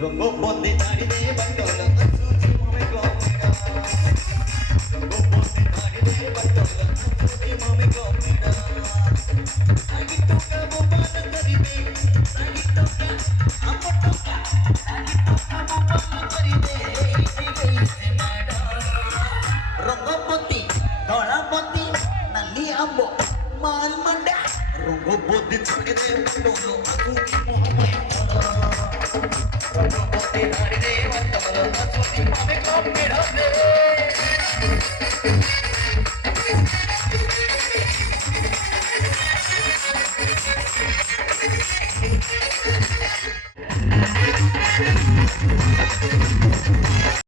Rongobonde taride bandola asuji mame gomina. Rongobonde taride bandola asuji mame gomina. Sagito ka bubala taride, sagito ka amoto ka, sagito ka bubala taride, ite ite mada. Rongobonde, dholabonde, nalli ambo, mal manda. Rongobonde taride bandola asuji mame gomina. Rongobonde taride bandola asuji mame gomina.